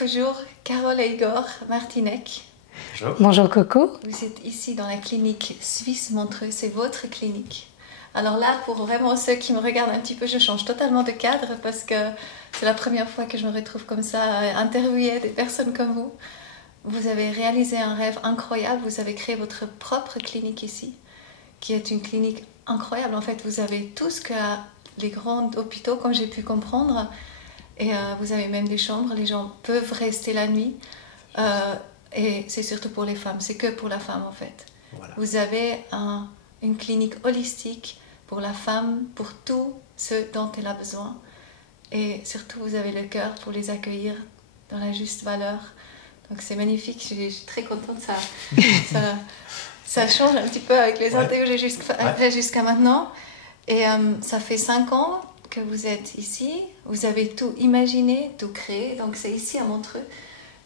Bonjour, Carole et Igor Martinec. Bonjour. Bonjour Coco. Vous êtes ici dans la clinique Suisse Montreux, c'est votre clinique. Alors là, pour vraiment ceux qui me regardent un petit peu, je change totalement de cadre parce que c'est la première fois que je me retrouve comme ça à interviewer des personnes comme vous. Vous avez réalisé un rêve incroyable, vous avez créé votre propre clinique ici, qui est une clinique incroyable. En fait, vous avez tout ce que les grands hôpitaux, comme j'ai pu comprendre, et vous avez même des chambres, les gens peuvent rester la nuit. Et c'est surtout pour les femmes, c'est que pour la femme en fait. Voilà. Vous avez une clinique holistique pour la femme, pour tout ce dont elle a besoin. Et surtout, vous avez le cœur pour les accueillir dans la juste valeur. Donc c'est magnifique, je suis très contente. Ça change un petit peu avec les interviews que j'ai fait jusqu'à maintenant. Et ça fait 5 ans que vous êtes ici. Vous avez tout imaginé, tout créé. Donc c'est ici à Montreux.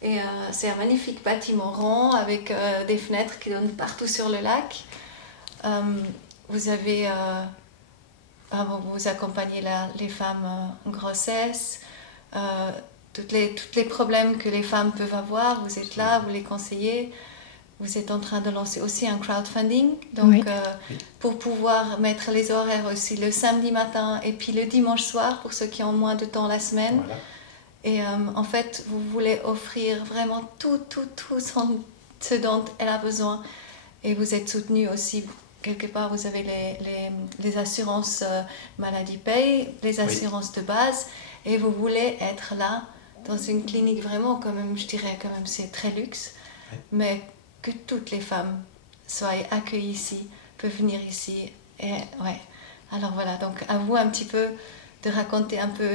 Et c'est un magnifique bâtiment rond avec des fenêtres qui donnent partout sur le lac. Vous avez... vous accompagnez les femmes en grossesse, tous les problèmes que les femmes peuvent avoir, vous êtes là, vous les conseillez. Vous êtes en train de lancer aussi un crowdfunding, donc pour pouvoir mettre les horaires aussi le samedi matin et puis le dimanche soir pour ceux qui ont moins de temps la semaine. Voilà. Et en fait, vous voulez offrir vraiment tout ce dont elle a besoin. Et vous êtes soutenu aussi. Quelque part, vous avez les assurances maladie paye, les assurances de base, et vous voulez être là dans une clinique vraiment, quand même, je dirais quand même, c'est très luxe, mais que toutes les femmes soient accueillies ici, peuvent venir ici. Et alors voilà, donc à vous un petit peu de raconter un peu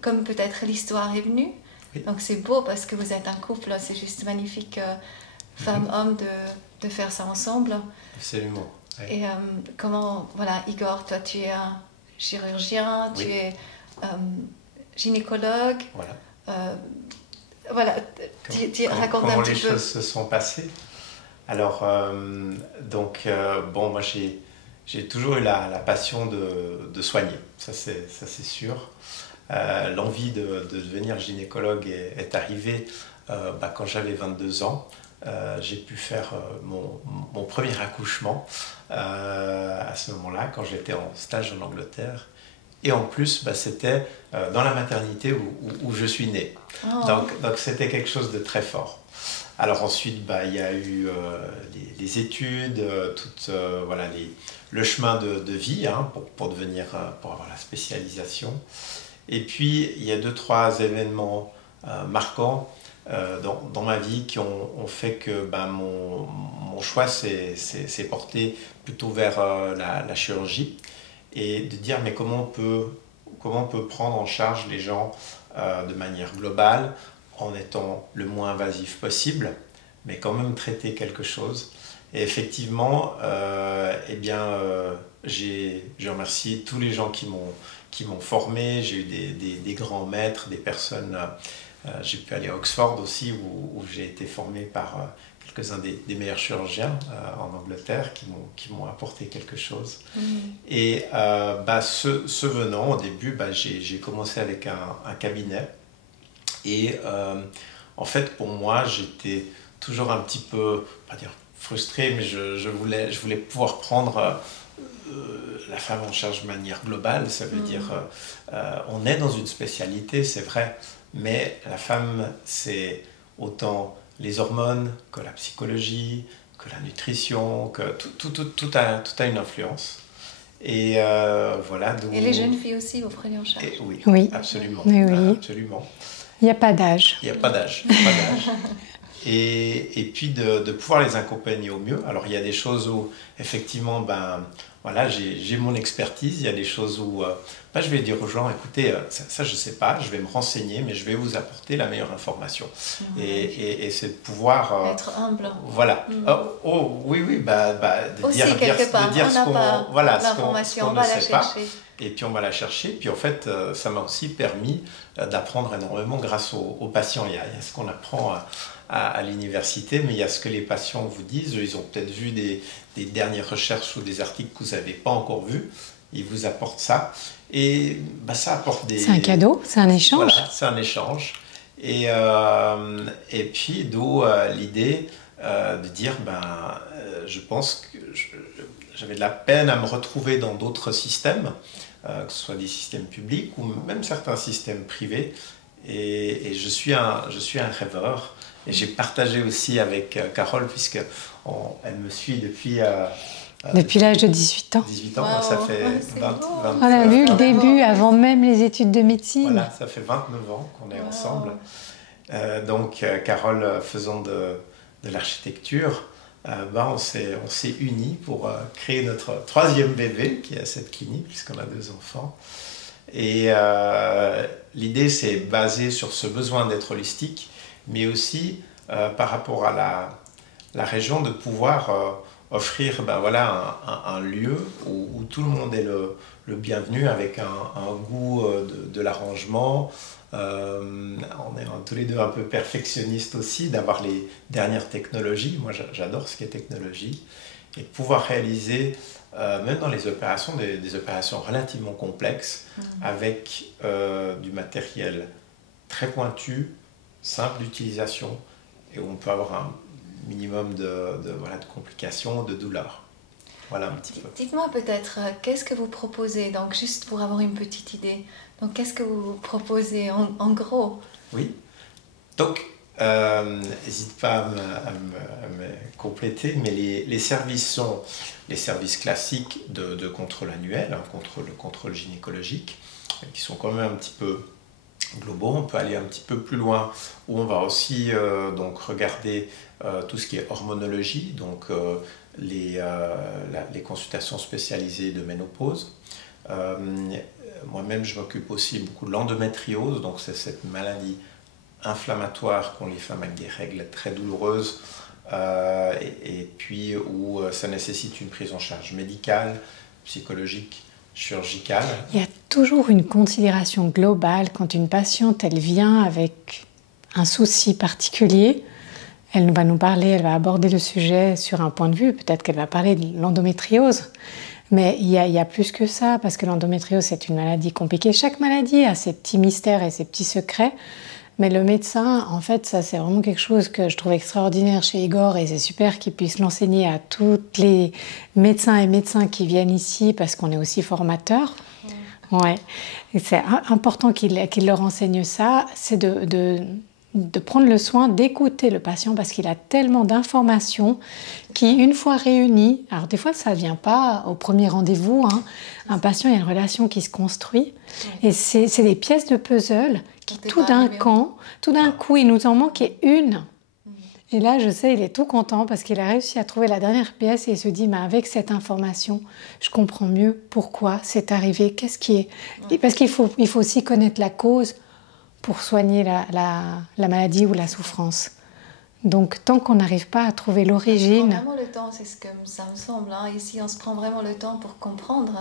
comme peut-être l'histoire est venue. Donc c'est beau parce que vous êtes un couple, c'est juste magnifique, femme-homme, de faire ça ensemble. Absolument. Et comment, voilà, Igor, toi tu es un chirurgien, tu es gynécologue. Voilà. Voilà, tu racontes un petit peu. Comment les choses se sont passées. Alors, bon, moi j'ai toujours eu la passion de soigner, ça c'est sûr. L'envie de devenir gynécologue est arrivée quand j'avais 22 ans. J'ai pu faire mon premier accouchement à ce moment-là, quand j'étais en stage en Angleterre. Et en plus, c'était dans la maternité où je suis né. Oh. Donc c'était quelque chose de très fort. Alors ensuite, il y a eu les études, le chemin de vie pour avoir la spécialisation. Et puis, il y a 2-3 événements marquants dans ma vie qui ont fait que mon choix s'est porté plutôt vers la chirurgie et de dire mais comment on peut prendre en charge les gens de manière globale en étant le moins invasif possible, mais quand même traiter quelque chose. Et effectivement, j'ai remercié tous les gens qui m'ont formé. J'ai eu des grands maîtres, des personnes. J'ai pu aller à Oxford aussi, où j'ai été formé par quelques-uns des meilleurs chirurgiens en Angleterre qui m'ont apporté quelque chose. Mmh. Et ce venant, au début, j'ai commencé avec un cabinet. Et en fait, pour moi, j'étais toujours un petit peu, pas dire frustré, mais je voulais pouvoir prendre la femme en charge de manière globale. Ça veut dire, on est dans une spécialité, c'est vrai, mais la femme, c'est autant les hormones que la psychologie, que la nutrition, que tout a une influence. Et voilà. Et les jeunes filles aussi, vous prenez en charge. Oui, absolument. Oui. Absolument. Il n'y a pas d'âge. Il n'y a pas d'âge. Et puis de pouvoir les accompagner au mieux. Alors il y a des choses où effectivement j'ai mon expertise, il y a des choses où je vais dire aux gens écoutez, ça je ne sais pas, je vais me renseigner, mais je vais vous apporter la meilleure information. Et c'est de pouvoir être humble. Voilà. Oui, de aussi, dire ce qu'on ne sait pas. Et puis on va la chercher. Puis en fait, ça m'a aussi permis d'apprendre énormément grâce aux patients. Il y a ce qu'on apprend à l'université, mais il y a ce que les patients vous disent. Ils ont peut-être vu des dernières recherches ou des articles que vous n'avez pas encore vus. Ils vous apportent ça. Et ça apporte des... C'est un cadeau, c'est un échange. Voilà, c'est un échange. Et puis d'où l'idée de dire, je pense que j'avais de la peine à me retrouver dans d'autres systèmes, que ce soit des systèmes publics ou même certains systèmes privés. Et je suis un rêveur. Et j'ai partagé aussi avec Carole, puisqu'elle me suit depuis l'âge de 18 ans. 18 ans, Wow. ça fait 20. On a vu le début, avant même les études de médecine. Voilà, ça fait 29 ans qu'on est ensemble. Donc, Carole, faisant de l'architecture, on s'est unis pour créer notre troisième bébé, qui est à cette clinique, puisqu'on a 2 enfants. Et l'idée, c'est basé sur ce besoin d'être holistique, mais aussi par rapport à la région, de pouvoir offrir un lieu où tout le monde est le bienvenu, avec un goût de l'arrangement. On est tous les deux un peu perfectionnistes aussi, d'avoir les dernières technologies. Moi, j'adore ce qui est technologie. Et de pouvoir réaliser, même dans les opérations, des opérations relativement complexes, avec du matériel très pointu, simple d'utilisation, et où on peut avoir un minimum de complications, de douleurs. Voilà un petit peu. Dites-moi peut-être, qu'est-ce que vous proposez, donc juste pour avoir une petite idée. Donc qu'est-ce que vous proposez en gros? Oui. Donc, n'hésite pas à me compléter, mais les services sont les services classiques de contrôle annuel, contrôle gynécologique, qui sont quand même un petit peu globaux. On peut aller un petit peu plus loin, où on va aussi donc regarder tout ce qui est hormonologie, donc les consultations spécialisées de ménopause. Moi-même, je m'occupe aussi beaucoup de l'endométriose, donc c'est cette maladie inflammatoire qu'ont les femmes avec des règles très douloureuses, et puis où ça nécessite une prise en charge médicale, psychologique, chirurgicale. Il y a toujours une considération globale quand une patiente elle vient avec un souci particulier. Elle va nous parler, elle va aborder le sujet sur un point de vue, peut-être qu'elle va parler de l'endométriose. Mais il y a plus que ça, parce que l'endométriose, c'est une maladie compliquée. Chaque maladie a ses petits mystères et ses petits secrets. Mais le médecin, en fait, ça c'est vraiment quelque chose que je trouve extraordinaire chez Igor, et c'est super qu'il puisse l'enseigner à tous les médecins et médecins qui viennent ici, parce qu'on est aussi formateurs. Ouais. Et c'est important qu'il leur enseigne ça, c'est de prendre le soin d'écouter le patient, parce qu'il a tellement d'informations qui, une fois réunies, alors des fois ça ne vient pas au premier rendez-vous, hein. Un patient, il y a une relation qui se construit, et c'est des pièces de puzzle qui tout d'un coup, il nous en manquait une. Et là, je sais, il est tout content parce qu'il a réussi à trouver la dernière pièce, et il se dit, mais avec cette information, je comprends mieux pourquoi c'est arrivé, qu'est-ce qui est... Parce qu'il faut aussi connaître la cause pour soigner la maladie ou la souffrance. Donc, tant qu'on n'arrive pas à trouver l'origine... On prend vraiment le temps, c'est ce que ça me semble. Hein. Ici, on se prend vraiment le temps pour comprendre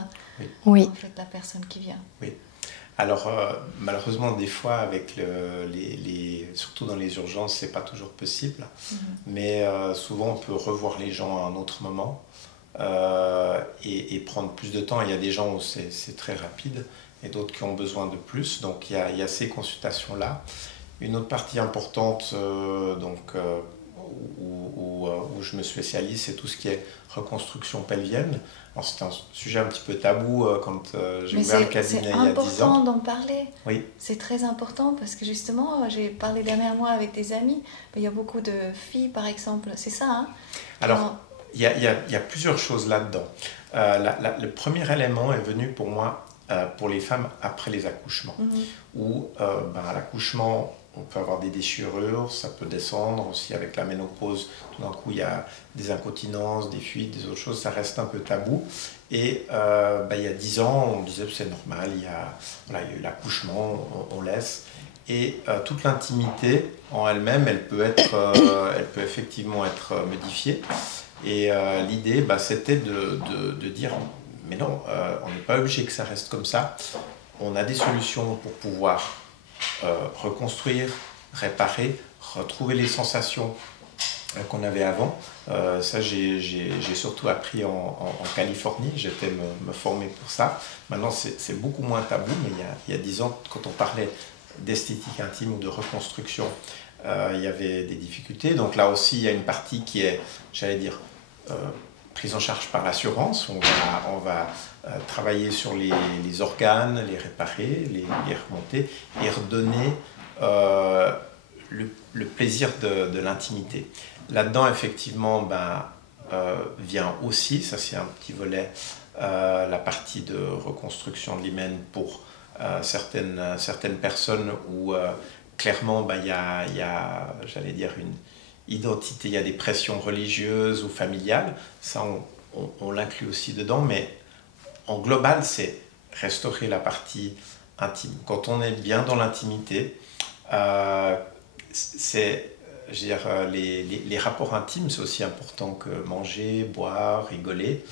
Oui. en fait, la personne qui vient. Oui. Alors, malheureusement, des fois, avec surtout dans les urgences, c'est pas toujours possible. Mais souvent, on peut revoir les gens à un autre moment et prendre plus de temps. Il y a des gens où c'est très rapide, et d'autres qui ont besoin de plus. Donc il y a ces consultations-là. Une autre partie importante où je me spécialise, c'est tout ce qui est reconstruction pelvienne. Alors c'est un sujet un petit peu tabou quand j'ai ouvert le cabinet il y a 10 ans. C'est important d'en parler. Oui. C'est très important parce que justement, j'ai parlé dernièrement avec des amis, il y a beaucoup de filles par exemple, c'est ça hein? Alors, il y a plusieurs choses là-dedans. Le premier élément est venu pour moi pour les femmes après les accouchements, où à l'accouchement, on peut avoir des déchirures, ça peut descendre aussi avec la ménopause. Tout d'un coup, il y a des incontinences, des fuites, des autres choses, ça reste un peu tabou. Et il y a 10 ans, on disait que c'est normal, il y a eu l'accouchement, on laisse. Et toute l'intimité en elle-même, elle peut effectivement être modifiée. Et l'idée, c'était de dire, mais non, on n'est pas obligé que ça reste comme ça. On a des solutions pour pouvoir reconstruire, réparer, retrouver les sensations qu'on avait avant. Ça, j'ai surtout appris en Californie. J'étais me former pour ça. Maintenant, c'est beaucoup moins tabou, mais il y a 10 ans, quand on parlait d'esthétique intime ou de reconstruction, il y avait des difficultés. Donc là aussi, il y a une partie qui est, j'allais dire, prise en charge par l'assurance. On va travailler sur les organes, les réparer, les remonter et redonner le plaisir de l'intimité. Là-dedans, effectivement, vient aussi, ça c'est un petit volet, la partie de reconstruction de l'hymen pour certaines personnes où clairement il y a, j'allais dire, une identité, il y a des pressions religieuses ou familiales, ça on l'inclut aussi dedans, mais en global c'est restaurer la partie intime. Quand on est bien dans l'intimité, c'est, je veux dire, les rapports intimes, c'est aussi important que manger, boire, rigoler.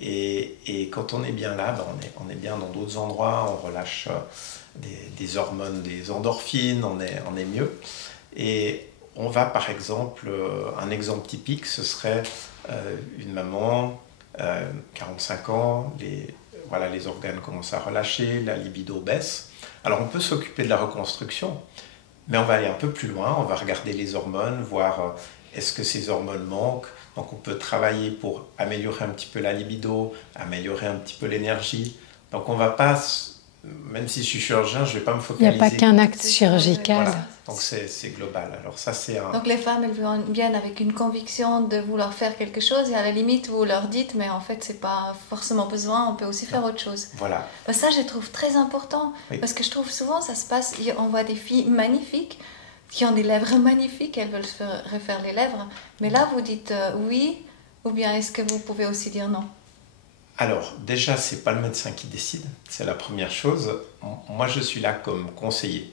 Et quand on est bien là, on est bien dans d'autres endroits, on relâche des hormones, des endorphines, on est mieux. Et on va par exemple, un exemple typique, ce serait une maman, 45 ans, les organes commencent à relâcher, la libido baisse. Alors on peut s'occuper de la reconstruction, mais on va aller un peu plus loin, on va regarder les hormones, voir est-ce que ces hormones manquent. Donc on peut travailler pour améliorer un petit peu la libido, améliorer un petit peu l'énergie. Donc on va pas, même si je suis chirurgien, je ne vais pas me focaliser. Il n'y a pas qu'un acte chirurgical. Voilà. Donc c'est global. Alors ça c'est un... Donc les femmes, elles viennent avec une conviction de vouloir faire quelque chose et à la limite vous leur dites mais en fait c'est pas forcément besoin, on peut aussi faire autre chose. Voilà. Ça je trouve très important parce que je trouve souvent ça se passe, on voit des filles magnifiques qui ont des lèvres magnifiques, elles veulent se refaire les lèvres, mais là vous dites oui, ou bien est-ce que vous pouvez aussi dire non? Alors déjà c'est pas le médecin qui décide, c'est la première chose. Moi je suis là comme conseiller.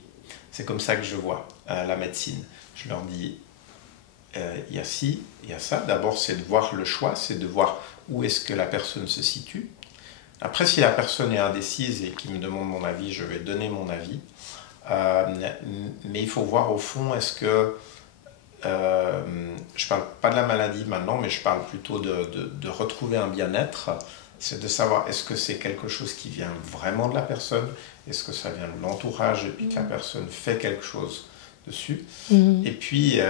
C'est comme ça que je vois la médecine. Je leur dis, il y a ci, il y a ça. D'abord, c'est de voir le choix, c'est de voir où est-ce que la personne se situe. Après, si la personne est indécise et qui me demande mon avis, je vais donner mon avis. Mais il faut voir au fond, est-ce que... je ne parle pas de la maladie maintenant, mais je parle plutôt de retrouver un bien-être. C'est de savoir, est-ce que c'est quelque chose qui vient vraiment de la personne? Est-ce que ça vient de l'entourage et puis que la personne fait quelque chose dessus? Et puis,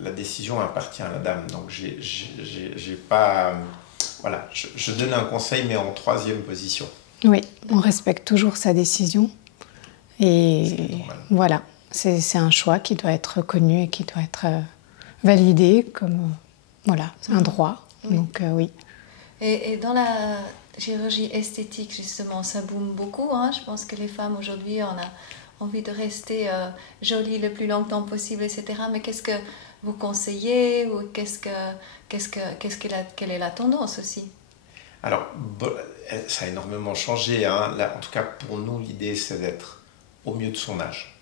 la décision appartient à la dame. Donc, j'ai pas... voilà, je donne un conseil, mais en troisième position. Oui, on respecte toujours sa décision. Et voilà, c'est un choix qui doit être reconnu et qui doit être validé comme voilà, un droit. Oui. Donc, oui. Et dans la chirurgie esthétique, justement, ça boom beaucoup. Hein. Je pense que les femmes, aujourd'hui, on a envie de rester jolies le plus longtemps possible, etc. Mais qu'est-ce que vous conseillez ou quelle est la tendance aussi? Alors, ça a énormément changé. Hein. Là, en tout cas, pour nous, l'idée, c'est d'être au mieux de son âge.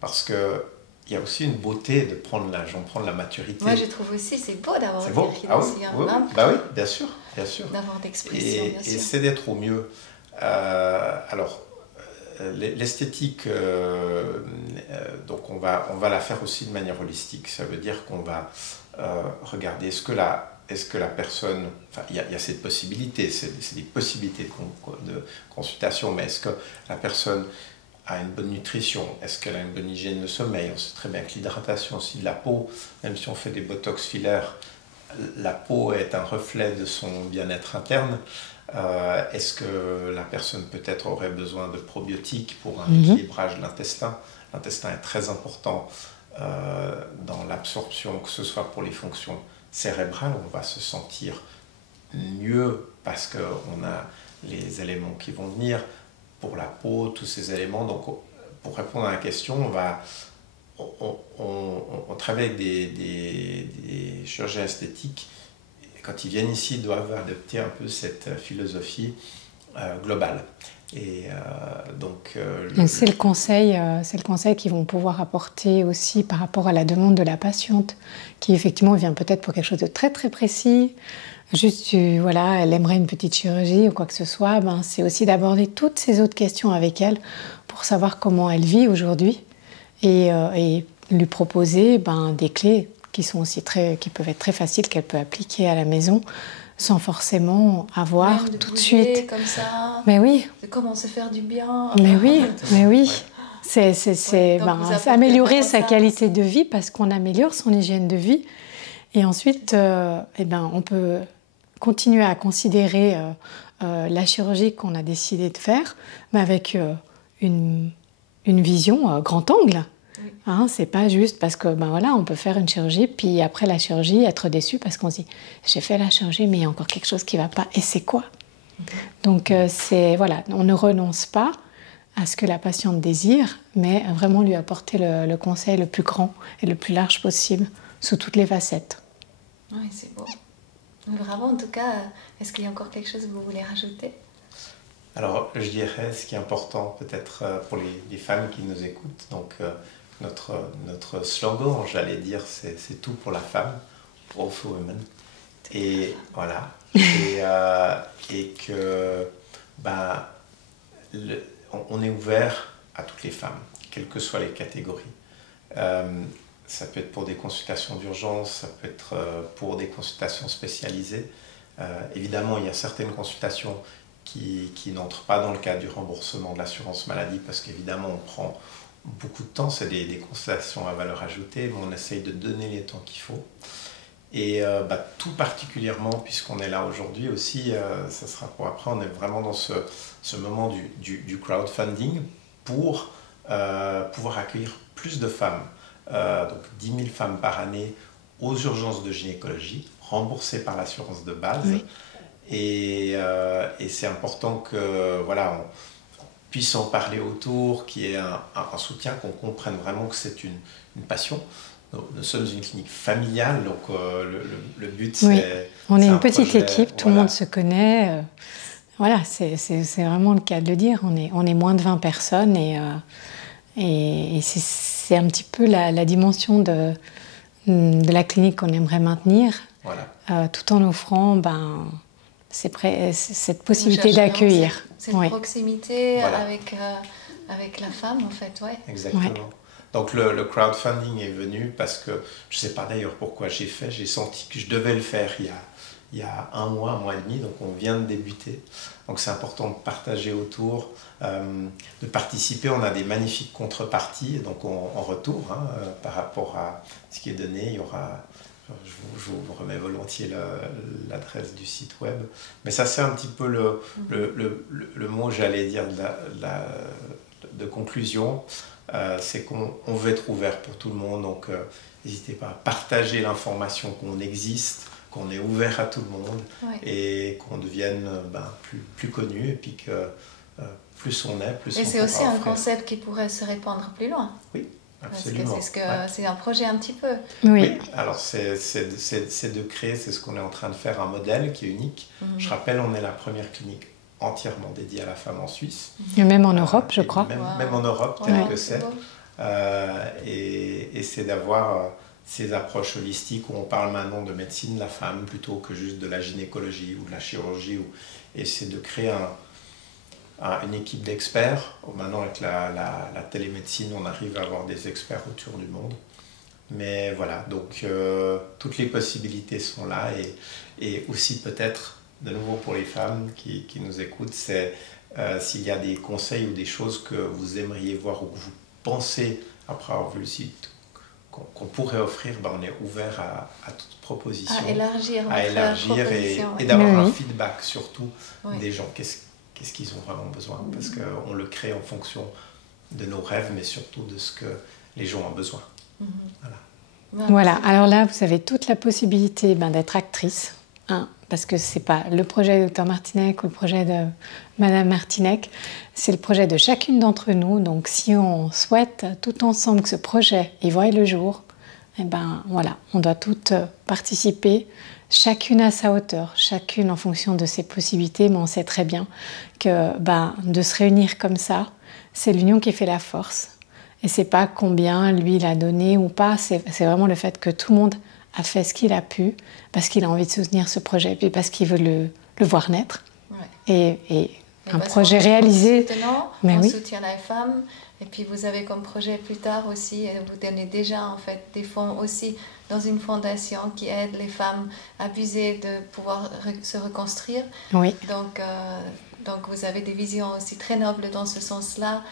Parce que il y a aussi une beauté de prendre l'âge, on prend la maturité. Moi, je trouve aussi, c'est beau d'avoir des oui, bien sûr. D'avoir d'expression, bien sûr. Et c'est d'être au mieux. Alors, l'esthétique, donc on va la faire aussi de manière holistique. Ça veut dire qu'on va regarder, est-ce que la personne... Enfin, il y a cette possibilité, c'est des possibilités de consultation, mais est-ce que la personne a une bonne nutrition? Est-ce qu'elle a une bonne hygiène de sommeil? On sait très bien que l'hydratation aussi de la peau, même si on fait des botox filaires, la peau est un reflet de son bien-être interne. Est-ce que la personne peut-être aurait besoin de probiotiques pour un équilibrage de l'intestin? L'intestin est très important dans l'absorption, que ce soit pour les fonctions cérébrales. On va se sentir mieux parce qu'on a les éléments qui vont venir. Pour la peau, tous ces éléments. Donc, pour répondre à la question, on travaille avec des chirurgiens esthétiques. Et quand ils viennent ici, ils doivent adopter un peu cette philosophie globale. Et donc, c'est le conseil qu'ils vont pouvoir apporter aussi par rapport à la demande de la patiente, qui effectivement vient peut-être pour quelque chose de très très précis. Juste, voilà, elle aimerait une petite chirurgie ou quoi que ce soit, c'est aussi d'aborder toutes ces autres questions avec elle pour savoir comment elle vit aujourd'hui et lui proposer des clés qui sont aussi qui peuvent être très faciles, qu'elle peut appliquer à la maison sans forcément avoir tout de suite. Comme ça, mais oui. de comment se faire du bien. Mais oui, C'est améliorer sa qualité aussi de vie parce qu'on améliore son hygiène de vie. Et ensuite, on peut continuer à considérer la chirurgie qu'on a décidé de faire, mais avec une vision grand angle. Oui. Hein, c'est pas juste parce que on peut faire une chirurgie, puis après la chirurgie, être déçu parce qu'on se dit j'ai fait la chirurgie, mais il y a encore quelque chose qui va pas, et c'est quoi? Donc on ne renonce pas à ce que la patiente désire, mais vraiment lui apporter le conseil le plus grand et le plus large possible, sous toutes les facettes. Oui, c'est beau. Bravo, en tout cas. Est-ce qu'il y a encore quelque chose que vous voulez rajouter? Alors, je dirais, ce qui est important peut-être pour les femmes qui nous écoutent, donc notre slogan, j'allais dire, c'est tout pour la femme, all for women. Et voilà. Et que on est ouvert à toutes les femmes, quelles que soient les catégories. Ça peut être pour des consultations d'urgence, ça peut être pour des consultations spécialisées. Évidemment, il y a certaines consultations qui n'entrent pas dans le cadre du remboursement de l'assurance maladie parce qu'évidemment, on prend beaucoup de temps. C'est des consultations à valeur ajoutée, mais on essaye de donner les temps qu'il faut. Et tout particulièrement, puisqu'on est là aujourd'hui aussi, ça sera pour après, on est vraiment dans ce moment du crowdfunding pour pouvoir accueillir plus de femmes. Donc 10 000 femmes par année aux urgences de gynécologie, remboursées par l'assurance de base. Oui. Et c'est important que on puisse en parler autour, qu'il y ait un soutien, qu'on comprenne vraiment que c'est une passion. Nous sommes une clinique familiale, donc le but c'est... Oui. On est une petite projet, équipe, tout le monde se connaît. C'est vraiment le cas de le dire. On est moins de 20 personnes et c'est un petit peu la dimension de la clinique qu'on aimerait maintenir, tout en offrant cette possibilité d'accueillir. Cette proximité avec la femme, en fait. Ouais. Exactement. Ouais. Donc le crowdfunding est venu parce que, je ne sais pas d'ailleurs pourquoi j'ai senti que je devais le faire il y a un mois et demi, donc on vient de débuter. Donc c'est important de partager autour, de participer. On a des magnifiques contreparties, donc en retour, par rapport à ce qui est donné, il y aura... Je vous remets volontiers l'adresse du site web. Mais ça, c'est un petit peu le mot, j'allais dire, de conclusion. C'est qu'on veut être ouvert pour tout le monde. Donc, n'hésitez pas à partager l'information qu'on existe, qu'on est ouvert à tout le monde et qu'on devienne plus connu. Et puis que plus on est, plus on pourra offrir. Et c'est aussi un concept qui pourrait se répandre plus loin. Oui. Absolument. Parce que c'est un projet un petit peu. Oui. Alors c'est de créer, c'est ce qu'on est en train de faire, un modèle qui est unique. Je rappelle, on est la première clinique entièrement dédiée à la femme en Suisse. Et même en Europe, je crois. Même en Europe, tel que c'est. Et c'est d'avoir ces approches holistiques où on parle maintenant de médecine de la femme plutôt que juste de la gynécologie ou de la chirurgie. Et c'est de créer une équipe d'experts. Maintenant, avec la télémédecine, on arrive à avoir des experts autour du monde. Mais voilà, donc toutes les possibilités sont là. Et aussi peut-être, de nouveau pour les femmes qui nous écoutent, c'est s'il y a des conseils ou des choses que vous aimeriez voir ou que vous pensez, après avoir vu le site, qu'on pourrait offrir, on est ouvert à toute proposition. À élargir et d'avoir un feedback surtout des gens. Qu'est-ce qu'ils ont vraiment besoin, parce qu'on le crée en fonction de nos rêves, mais surtout de ce que les gens ont besoin. Voilà, alors là, vous avez toute la possibilité d'être actrice, parce que ce n'est pas le projet de Dr Martinec ou le projet de Madame Martinec, c'est le projet de chacune d'entre nous. Donc si on souhaite tout ensemble que ce projet il voie le jour, on doit toutes participer, chacune à sa hauteur, chacune en fonction de ses possibilités, mais on sait très bien que de se réunir comme ça, c'est l'union qui fait la force. Et c'est pas combien lui il a donné ou pas, c'est vraiment le fait que tout le monde a fait ce qu'il a pu, parce qu'il a envie de soutenir ce projet, puis parce qu'il veut le voir naître. Et un projet réalisé. On soutient la femme, et puis vous avez comme projet plus tard aussi, vous donnez déjà en fait des fonds aussi dans une fondation qui aide les femmes abusées de pouvoir se reconstruire. Oui. Donc vous avez des visions aussi très nobles dans ce sens-là.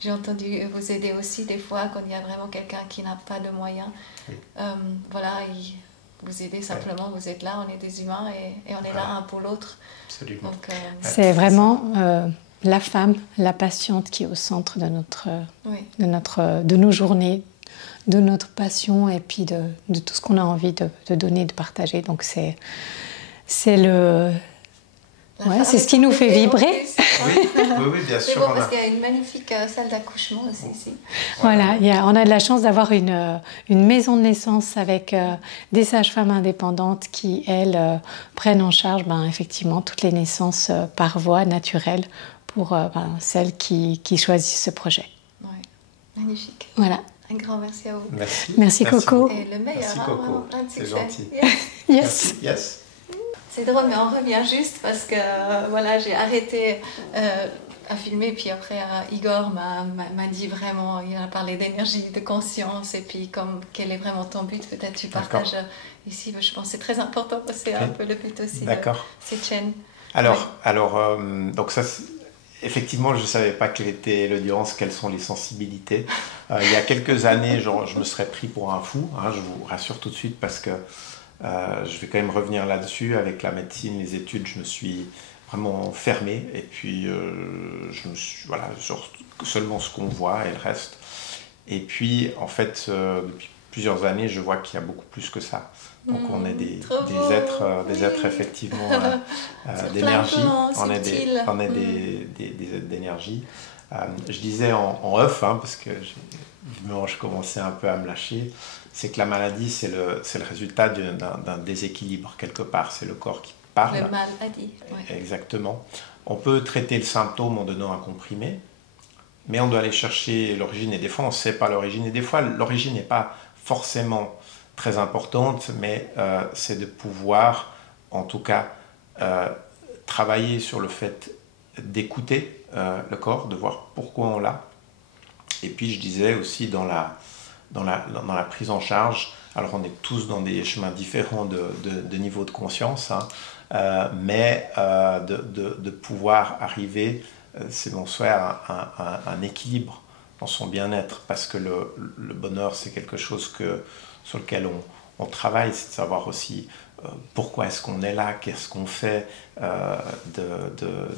j'ai entendu vous aider aussi des fois quand il y a vraiment quelqu'un qui n'a pas de moyens. Oui. Voilà, vous aidez simplement, vous êtes là, on est des humains et on est là un pour l'autre. Absolument. Donc, c'est vraiment la femme, la patiente qui est au centre de de nos journées, de notre passion et puis de tout ce qu'on a envie de donner, de partager. Donc c'est ce qui nous fait vibrer. Oui, bien sûr. C'est bon parce qu'il y a une magnifique salle d'accouchement aussi ici. Voilà, on a de la chance d'avoir une maison de naissance avec des sages-femmes indépendantes qui, elles, prennent en charge effectivement toutes les naissances par voie naturelle pour celles qui choisissent ce projet. Oui, magnifique. Voilà. Un grand merci à vous. Merci Coco. Et le meilleur, merci Coco, c'est gentil. Yes. Yes. C'est drôle, mais on revient juste parce que voilà, j'ai arrêté à filmer, puis après Igor m'a dit vraiment, il a parlé d'énergie, de conscience, et puis comme quel est vraiment ton but, peut-être tu partages ici, je pense que c'est très important parce que c'est un peu le but aussi de cette chaîne. Alors, donc ça, effectivement, je ne savais pas quelle était l'audience, quelles sont les sensibilités. Il y a quelques années, je me serais pris pour un fou, je vous rassure tout de suite parce que je vais quand même revenir là-dessus. Avec la médecine, les études, je me suis vraiment fermé. Et puis, je me suis, sur seulement ce qu'on voit et le reste. Et puis, en fait, depuis plusieurs années, je vois qu'il y a beaucoup plus que ça. Donc, on est des êtres effectivement d'énergie. On est des êtres d'énergie. Je disais en off, parce que je commençais un peu à me lâcher, c'est que la maladie, c'est le résultat d'un déséquilibre quelque part. C'est le corps qui parle. Le maladie. Ouais. Exactement. On peut traiter le symptôme en donnant un comprimé, mais on doit aller chercher l'origine. Et des fois, on ne sait pas l'origine. Et des fois, l'origine n'est pas forcément très importante, mais c'est de pouvoir, en tout cas, travailler sur le fait d'écouter le corps, de voir pourquoi on l'a. Et puis, je disais aussi dans la prise en charge, alors on est tous dans des chemins différents de niveau de conscience, mais de pouvoir arriver, c'est mon souhait, à un équilibre dans son bien-être, parce que le bonheur, c'est quelque chose sur lequel on travaille, c'est de savoir aussi pourquoi est-ce qu'on est là, qu'est-ce qu'on fait,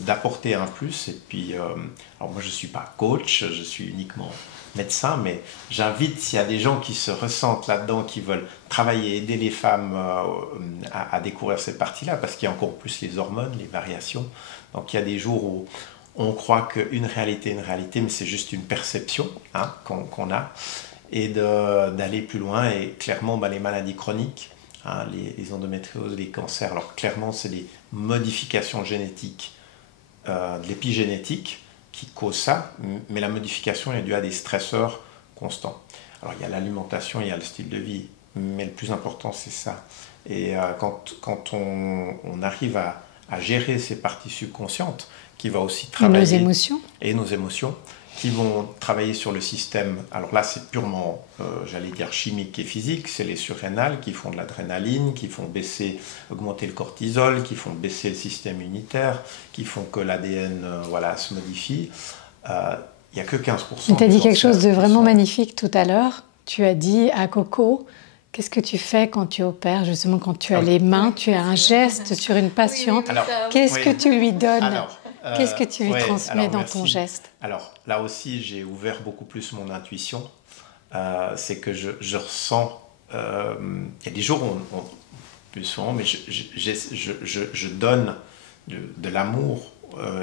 d'apporter un plus. Et puis, alors moi je ne suis pas coach, je suis uniquement médecin, mais j'invite, s'il y a des gens qui se ressentent là-dedans, qui veulent travailler, aider les femmes à découvrir cette partie-là, parce qu'il y a encore plus les hormones, les variations. Donc il y a des jours où on croit qu'une réalité est une réalité, mais c'est juste une perception qu'on a, et d'aller plus loin. Et clairement, les maladies chroniques, les endométrioses, les cancers, alors clairement, c'est des modifications génétiques, de l'épigénétique, qui causent ça, mais la modification est due à des stresseurs constants. Alors il y a l'alimentation, il y a le style de vie, mais le plus important, c'est ça. Et quand on arrive à gérer ces parties subconscientes, qui va aussi travailler... Et nos émotions, qui vont travailler sur le système. Alors là, c'est purement, j'allais dire, chimique et physique. C'est les surrénales qui font de l'adrénaline, qui font augmenter le cortisol, qui font baisser le système immunitaire, qui font que l'ADN se modifie. Il n'y a que 15%. Tu as dit quelque chose de vraiment magnifique tout à l'heure. Tu as dit à Coco, qu'est-ce que tu fais quand tu opères, justement quand tu as les mains, tu as un geste sur une patiente. Qu'est-ce que tu lui donnes? Qu'est-ce que tu lui transmets dans ton geste? Alors là aussi, j'ai ouvert beaucoup plus mon intuition. C'est que je ressens... Il y a des jours où plus souvent, mais je donne de l'amour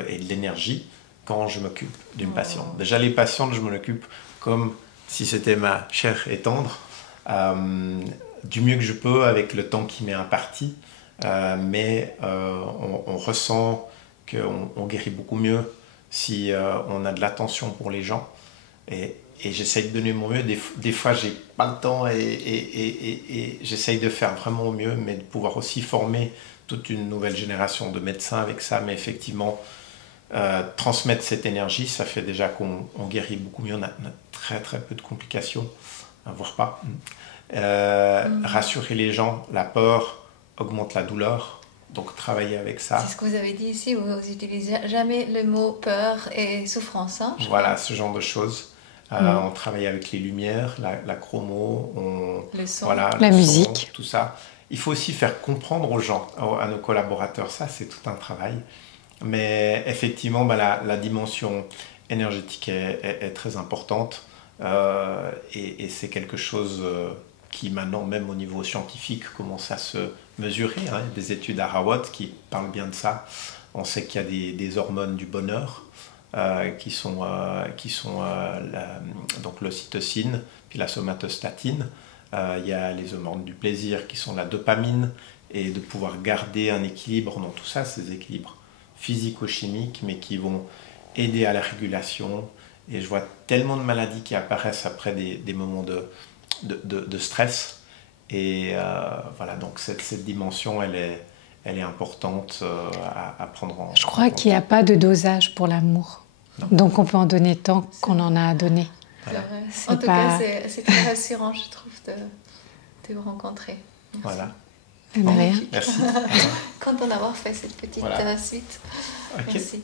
et de l'énergie quand je m'occupe d'une patiente. Déjà, les patientes, je m'en occupe comme si c'était ma chair et tendre, du mieux que je peux avec le temps qui m'est imparti. Mais on ressent qu'on guérit beaucoup mieux si on a de l'attention pour les gens. Et j'essaye de donner mon mieux. Des fois, j'ai pas le temps et j'essaye de faire vraiment au mieux, mais de pouvoir aussi former toute une nouvelle génération de médecins avec ça. Mais effectivement, transmettre cette énergie, ça fait déjà qu'on guérit beaucoup mieux. On a très très peu de complications, voire pas. Rassurer les gens, la peur augmente la douleur. donc travailler avec ça. C'est ce que vous avez dit ici, vous n'utilisez jamais le mot peur et souffrance. Hein, voilà, ce genre de choses. On travaille avec les lumières, la chromo, le son, la musique, tout ça. Il faut aussi faire comprendre aux gens, à nos collaborateurs, ça c'est tout un travail. Mais effectivement, la dimension énergétique est très importante et c'est quelque chose qui maintenant, même au niveau scientifique, commence à se mesurer. Hein. Il y a des études à Harvard qui parlent bien de ça. On sait qu'il y a des hormones du bonheur qui sont donc l'ocytocine, puis la somatostatine. Il y a les hormones du plaisir qui sont la dopamine, et de pouvoir garder un équilibre dans tout ça, ces équilibres physico-chimiques, mais qui vont aider à la régulation. Et je vois tellement de maladies qui apparaissent après des moments de stress. Et voilà, donc cette dimension, elle est importante à prendre en compte. Je crois qu'il n'y a pas de dosage pour l'amour. Non. Donc on peut en donner tant qu'on en a à donner. Voilà. En tout cas, c'est très rassurant, je trouve, de vous rencontrer. Merci. Voilà. Bon, merci. Content d'avoir fait cette petite suite. Okay. Merci.